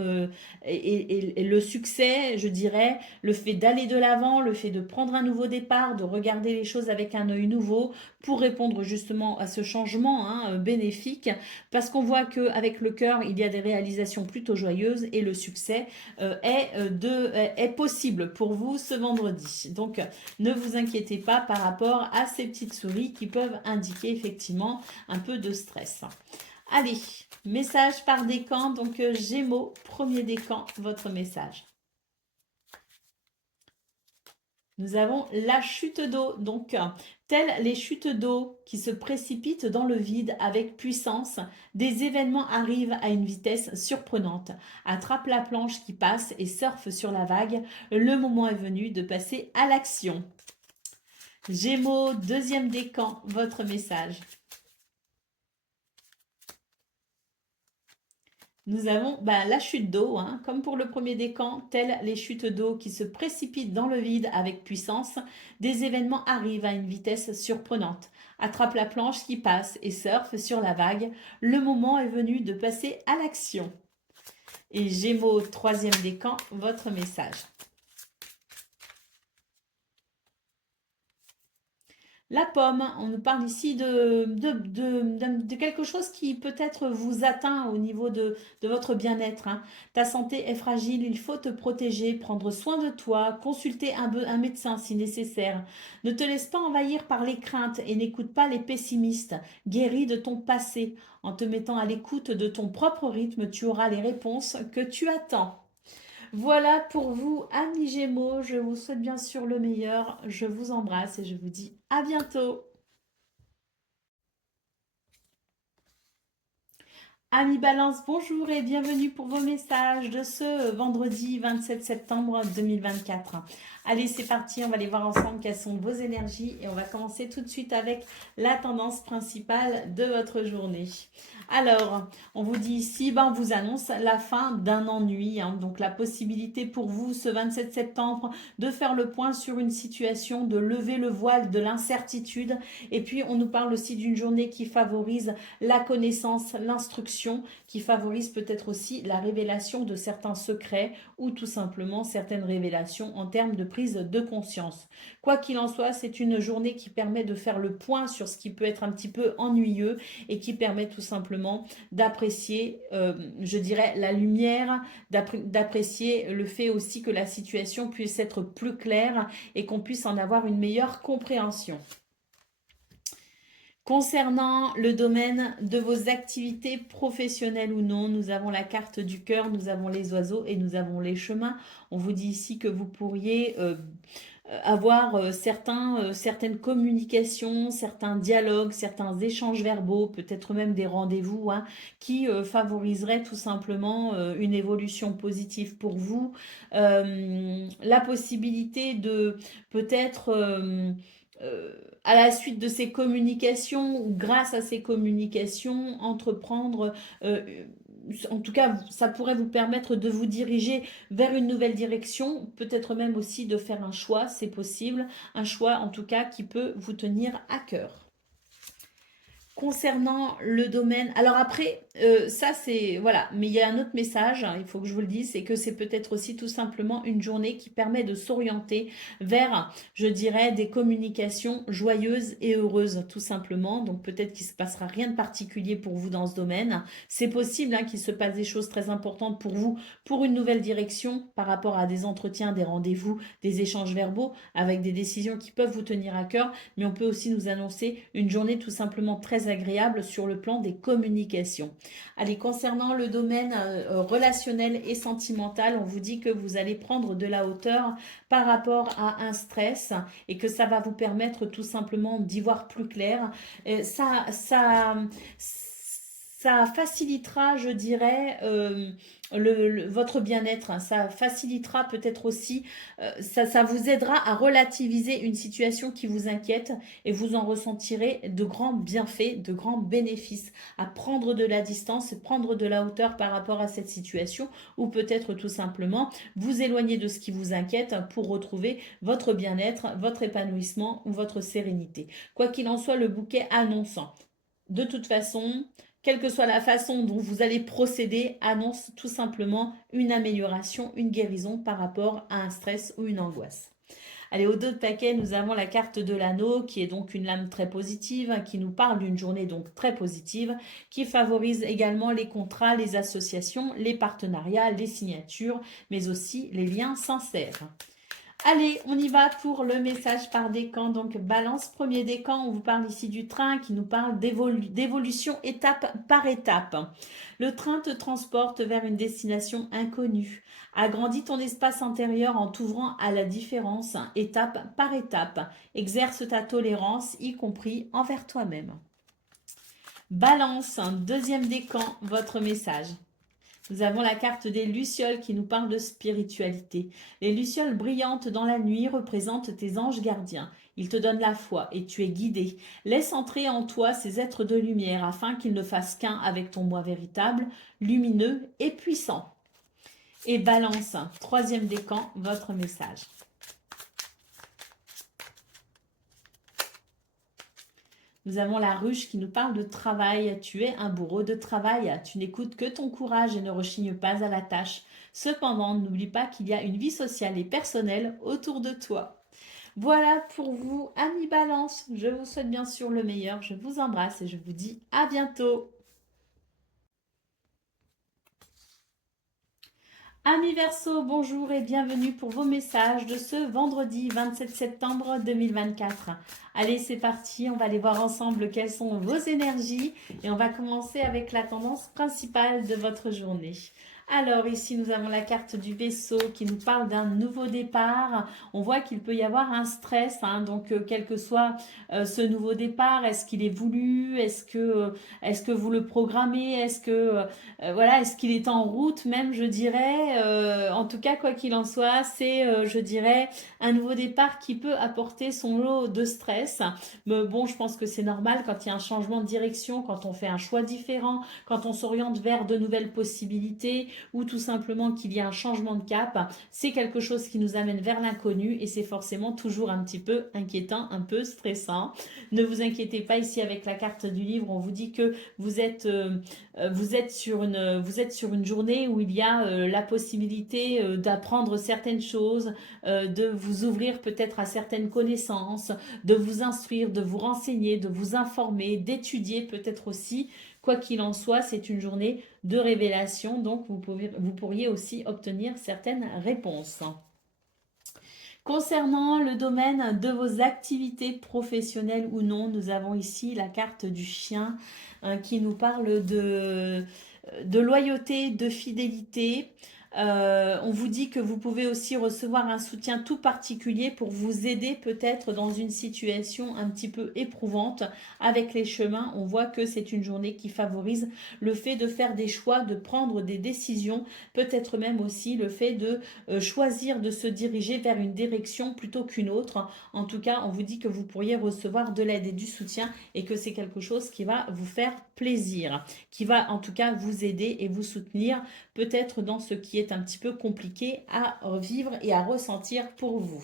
et le succès, je dirais, le fait d'aller de l'avant, le fait de prendre un nouveau départ, de regarder les choses avec un œil nouveau, pour répondre justement à ce changement bénéfique, parce qu'on voit qu'avec le cœur, il y a des réalisations plutôt joyeuses et le succès est possible pour vous ce vendredi. Donc, ne vous inquiétez pas par rapport à ces petites souris qui peuvent indiquer effectivement un peu de stress. Allez, message par décan, donc Gémeaux, premier décan, votre message. Nous avons la chute d'eau, donc telles les chutes d'eau qui se précipitent dans le vide avec puissance, des événements arrivent à une vitesse surprenante. Attrape la planche qui passe et surfe sur la vague, le moment est venu de passer à l'action. Gémeaux, deuxième décan, votre message. Nous avons la chute d'eau, hein, comme pour le premier décan, telles les chutes d'eau qui se précipitent dans le vide avec puissance, des événements arrivent à une vitesse surprenante. Attrape la planche qui passe et surfe sur la vague, le moment est venu de passer à l'action. Et Gémeaux, troisième décan, votre message. La pomme, on nous parle ici de quelque chose qui peut-être vous atteint au niveau de votre bien-être. Hein. Ta santé est fragile, il faut te protéger, prendre soin de toi, consulter un médecin si nécessaire. Ne te laisse pas envahir par les craintes et n'écoute pas les pessimistes. Guéris de ton passé. En te mettant à l'écoute de ton propre rythme, tu auras les réponses que tu attends. Voilà pour vous, amis Gémeaux. Je vous souhaite bien sûr le meilleur. Je vous embrasse et je vous dis à bientôt. Amis Balance, bonjour et bienvenue pour vos messages de ce vendredi 27 septembre 2024. Allez, c'est parti, on va aller voir ensemble quelles sont vos énergies et on va commencer tout de suite avec la tendance principale de votre journée. Alors, on vous dit ici, on vous annonce la fin d'un ennui, hein, donc la possibilité pour vous ce 27 septembre de faire le point sur une situation, de lever le voile de l'incertitude et puis on nous parle aussi d'une journée qui favorise la connaissance, l'instruction, qui favorise peut-être aussi la révélation de certains secrets ou tout simplement certaines révélations en termes de prise de conscience. Quoi qu'il en soit, c'est une journée qui permet de faire le point sur ce qui peut être un petit peu ennuyeux et qui permet tout simplement d'apprécier, je dirais, la lumière, d'apprécier le fait aussi que la situation puisse être plus claire et qu'on puisse en avoir une meilleure compréhension. Concernant le domaine de vos activités professionnelles ou non, nous avons la carte du cœur, nous avons les oiseaux et nous avons les chemins. On vous dit ici que vous pourriez avoir certaines communications, certains dialogues, certains échanges verbaux, peut-être même des rendez-vous qui favoriseraient tout simplement une évolution positive pour vous. La possibilité de peut-être à la suite de ces communications ou grâce à ces communications, entreprendre, en tout cas, ça pourrait vous permettre de vous diriger vers une nouvelle direction, peut-être même aussi de faire un choix, c'est possible, un choix en tout cas qui peut vous tenir à cœur. Concernant le domaine, alors après, ça c'est, voilà, mais il y a un autre message, il faut que je vous le dise, c'est que c'est peut-être aussi tout simplement une journée qui permet de s'orienter vers, je dirais, des communications joyeuses et heureuses, tout simplement. Donc peut-être qu'il ne se passera rien de particulier pour vous dans ce domaine. C'est possible qu'il se passe des choses très importantes pour vous, pour une nouvelle direction par rapport à des entretiens, des rendez-vous, des échanges verbaux, avec des décisions qui peuvent vous tenir à cœur, mais on peut aussi nous annoncer une journée tout simplement très agréable sur le plan des communications. Allez, concernant le domaine relationnel et sentimental, on vous dit que vous allez prendre de la hauteur par rapport à un stress et que ça va vous permettre tout simplement d'y voir plus clair. Ça facilitera, je dirais, votre bien-être, hein. Ça facilitera peut-être aussi, ça vous aidera à relativiser une situation qui vous inquiète et vous en ressentirez de grands bienfaits, de grands bénéfices, à prendre de la distance, prendre de la hauteur par rapport à cette situation ou peut-être tout simplement vous éloigner de ce qui vous inquiète pour retrouver votre bien-être, votre épanouissement ou votre sérénité. Quoi qu'il en soit, le bouquet annonce de toute façon, quelle que soit la façon dont vous allez procéder, annonce tout simplement une amélioration, une guérison par rapport à un stress ou une angoisse. Allez, au dos de paquet, nous avons la carte de l'anneau qui est donc une lame très positive, qui nous parle d'une journée donc très positive, qui favorise également les contrats, les associations, les partenariats, les signatures, mais aussi les liens sincères. Allez, on y va pour le message par décan. Donc, balance, premier décan, on vous parle ici du train qui nous parle d'évolution étape par étape. Le train te transporte vers une destination inconnue. Agrandis ton espace intérieur en t'ouvrant à la différence, étape par étape. Exerce ta tolérance, y compris envers toi-même. Balance, deuxième décan, votre message. Nous avons la carte des lucioles qui nous parle de spiritualité. Les lucioles brillantes dans la nuit représentent tes anges gardiens. Ils te donnent la foi et tu es guidé. Laisse entrer en toi ces êtres de lumière afin qu'ils ne fassent qu'un avec ton moi véritable, lumineux et puissant. Et balance, troisième décan, votre message. Nous avons la ruche qui nous parle de travail. Tu es un bourreau de travail. Tu n'écoutes que ton courage et ne rechignes pas à la tâche. Cependant, n'oublie pas qu'il y a une vie sociale et personnelle autour de toi. Voilà pour vous, amis Balance. Je vous souhaite bien sûr le meilleur. Je vous embrasse et je vous dis à bientôt. Amis Verseau, bonjour et bienvenue pour vos messages de ce vendredi 27 septembre 2024. Allez, c'est parti, on va aller voir ensemble quelles sont vos énergies et on va commencer avec la tendance principale de votre journée. Alors ici, nous avons la carte du vaisseau qui nous parle d'un nouveau départ. On voit qu'il peut y avoir un stress, hein, donc quel que soit ce nouveau départ, est-ce qu'il est voulu, est-ce que vous le programmez, voilà, est-ce qu'il est en route même, je dirais. En tout cas, quoi qu'il en soit, c'est, je dirais, un nouveau départ qui peut apporter son lot de stress. Mais bon, je pense que c'est normal quand il y a un changement de direction, quand on fait un choix différent, quand on s'oriente vers de nouvelles possibilités ou tout simplement qu'il y a un changement de cap. C'est quelque chose qui nous amène vers l'inconnu et c'est forcément toujours un petit peu inquiétant, un peu stressant. Ne vous inquiétez pas, ici avec la carte du livre, on vous dit que vous êtes sur une journée où il y a la possibilité d'apprendre certaines choses, de vous ouvrir peut-être à certaines connaissances, de vous instruire, de vous renseigner, de vous informer, d'étudier peut-être aussi. Quoi qu'il en soit, c'est une journée de révélation, donc vous pourriez aussi obtenir certaines réponses. Concernant le domaine de vos activités professionnelles ou non, nous avons ici la carte du chien qui nous parle de loyauté, de fidélité. On vous dit que vous pouvez aussi recevoir un soutien tout particulier pour vous aider peut-être dans une situation un petit peu éprouvante avec les chemins. On voit que c'est une journée qui favorise le fait de faire des choix, de prendre des décisions, peut-être même aussi le fait de choisir de se diriger vers une direction plutôt qu'une autre. En tout cas, on vous dit que vous pourriez recevoir de l'aide et du soutien et que c'est quelque chose qui va vous faire plaisir, qui va en tout cas vous aider et vous soutenir peut-être dans ce qui est un petit peu compliqué à vivre et à ressentir pour vous.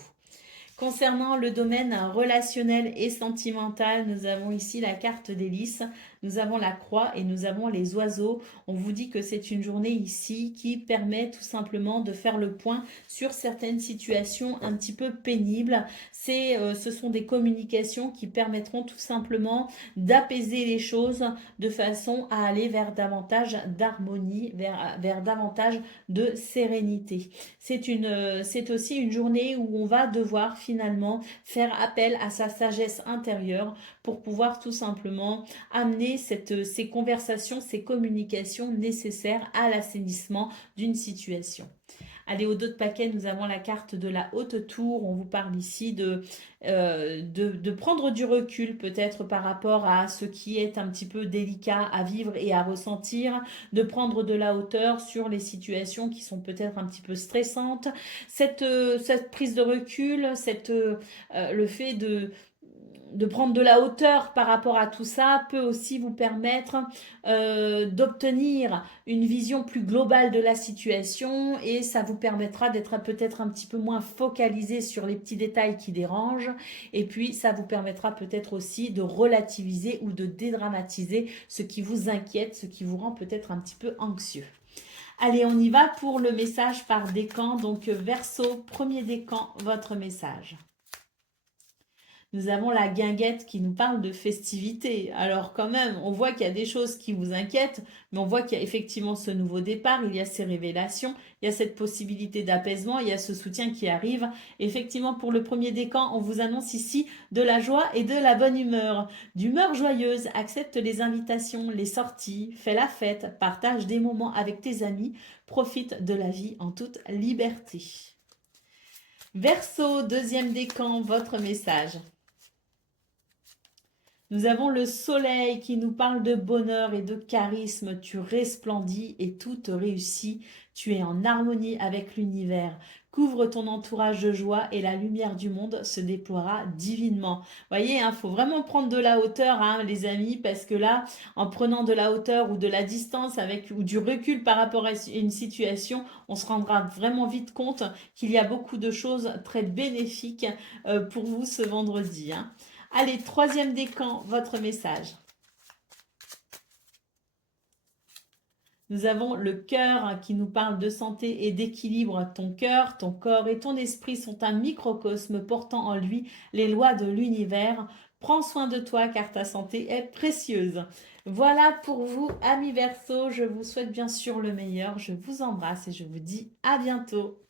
Concernant le domaine relationnel et sentimental, nous avons ici la carte des lys, nous avons la croix et nous avons les oiseaux. On vous dit que c'est une journée ici qui permet tout simplement de faire le point sur certaines situations un petit peu pénibles. Ce sont des communications qui permettront tout simplement d'apaiser les choses de façon à aller vers davantage d'harmonie, vers davantage de sérénité. C'est aussi une journée où on va devoir finalement faire appel à sa sagesse intérieure pour pouvoir tout simplement amener ces conversations, ces communications nécessaires à l'assainissement d'une situation. Allez, au dos de paquet, nous avons la carte de la haute tour. On vous parle ici de prendre du recul peut-être par rapport à ce qui est un petit peu délicat à vivre et à ressentir, de prendre de la hauteur sur les situations qui sont peut-être un petit peu stressantes. Cette prise de recul, le fait de prendre de la hauteur par rapport à tout ça peut aussi vous permettre d'obtenir une vision plus globale de la situation et ça vous permettra d'être peut-être un petit peu moins focalisé sur les petits détails qui dérangent et puis ça vous permettra peut-être aussi de relativiser ou de dédramatiser ce qui vous inquiète, ce qui vous rend peut-être un petit peu anxieux. Allez, on y va pour le message par décan. Donc, Verseau, premier décan, votre message. Nous avons la guinguette qui nous parle de festivité. Alors quand même, on voit qu'il y a des choses qui vous inquiètent, mais on voit qu'il y a effectivement ce nouveau départ, il y a ces révélations, il y a cette possibilité d'apaisement, il y a ce soutien qui arrive. Effectivement, pour le premier décan, on vous annonce ici de la joie et de la bonne humeur. D'humeur joyeuse, accepte les invitations, les sorties, fais la fête, partage des moments avec tes amis, profite de la vie en toute liberté. Verseau, deuxième décan, votre message. Nous avons le soleil qui nous parle de bonheur et de charisme. Tu resplendis et tout te réussit. Tu es en harmonie avec l'univers. Couvre ton entourage de joie et la lumière du monde se déploiera divinement. Voyez, faut vraiment prendre de la hauteur, les amis, parce que là, en prenant de la hauteur ou de la distance ou du recul par rapport à une situation, on se rendra vraiment vite compte qu'il y a beaucoup de choses très bénéfiques pour vous ce vendredi. Allez, troisième décan, votre message. Nous avons le cœur qui nous parle de santé et d'équilibre. Ton cœur, ton corps et ton esprit sont un microcosme portant en lui les lois de l'univers. Prends soin de toi car ta santé est précieuse. Voilà pour vous, amis Verseau. Je vous souhaite bien sûr le meilleur. Je vous embrasse et je vous dis à bientôt.